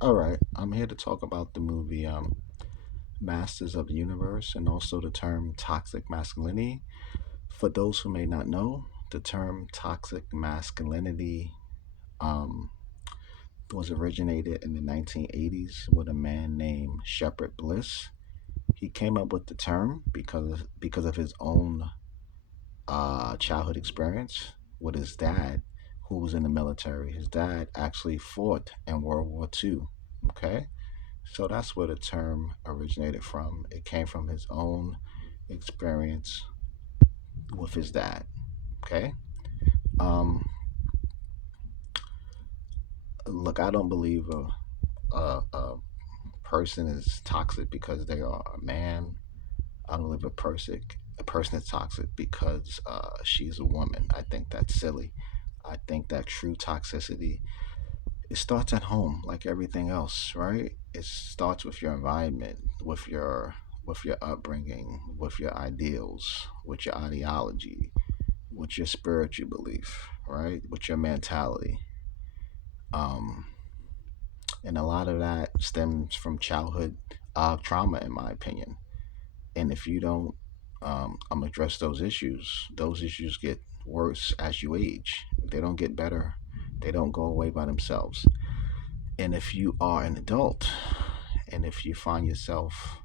All right, I'm here to talk about the movie Masters of the Universe and also the term toxic masculinity. For those who may not know, the term toxic masculinity um, was originated in the 1980s with a man named Shepard Bliss. He came up with the term because of his own childhood experience with his dad, who was in the military. His dad actually fought in World War II. Okay, so that's where the term originated from. It came from his own experience with his dad. Okay. Um, Look, I don't believe a person is toxic because they are a man. I don't believe a person is toxic because she's a woman. I think that's silly. I think that true toxicity, it starts at home, like everything else, right? It starts with your environment, with your upbringing, with your ideals, with your ideology, with your spiritual belief, right? With your mentality. Um, and a lot of that stems from childhood trauma, in my opinion. And if you don't address those issues get worse as you age. They don't get better. They don't go away by themselves. And if you are an adult, and if you find yourself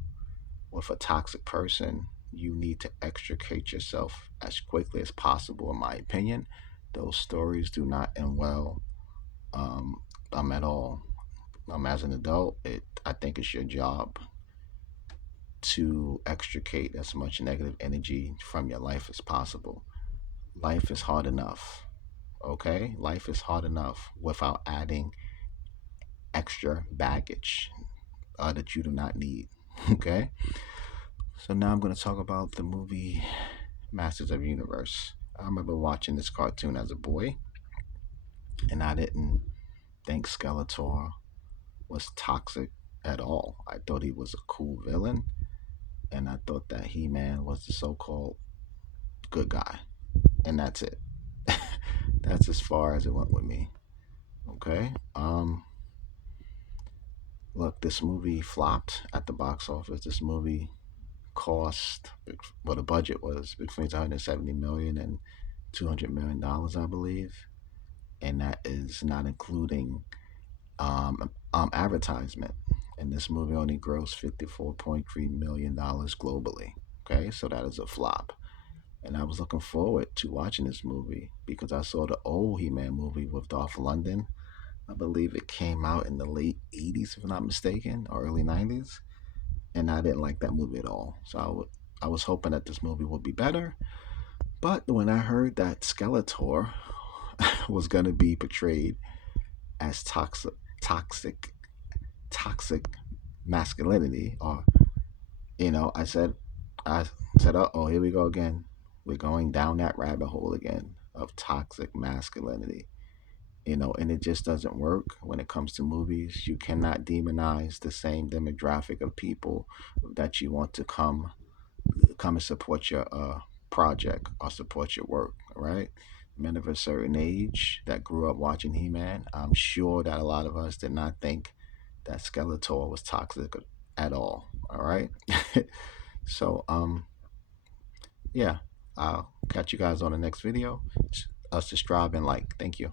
with a toxic person, you need to extricate yourself as quickly as possible, in my opinion. Those stories do not end well um, at all. As an adult, I think it's your job to extricate as much negative energy from your life as possible. Life is hard enough, okay? Life is hard enough without adding extra baggage that you do not need, okay? So now I'm going to talk about the movie Masters of the Universe. I remember watching this cartoon as a boy, and I didn't think Skeletor was toxic at all. I thought he was a cool villain, and I thought that He Man was the so called good guy. And that's it. That's as far as it went with me. Okay. Look, this movie flopped at the box office. This movie cost, well, the budget was between 170 million and $200 million, I believe, and that is not including advertisement. And this movie only grossed $54.3 million globally. Okay, so that is a flop. And I was looking forward to watching this movie because I saw the old He-Man movie with Dolph Lundgren. I believe it came out in the late 80s, if I'm not mistaken, or early 90s. And I didn't like that movie at all. So I was hoping that this movie would be better. But when I heard that Skeletor was going to be portrayed as toxic, toxic masculinity, or I said, oh, here we go again. We're going down that rabbit hole again of toxic masculinity. And it just doesn't work when it comes to movies. You cannot demonize the same demographic of people that you want to come and support your project or support your work, right? Men of a certain age that grew up watching He-Man, I'm sure that a lot of us did not think that Skeletor was toxic at all right? So, yeah, I'll catch you guys on the next video. Subscribe and like. Thank you.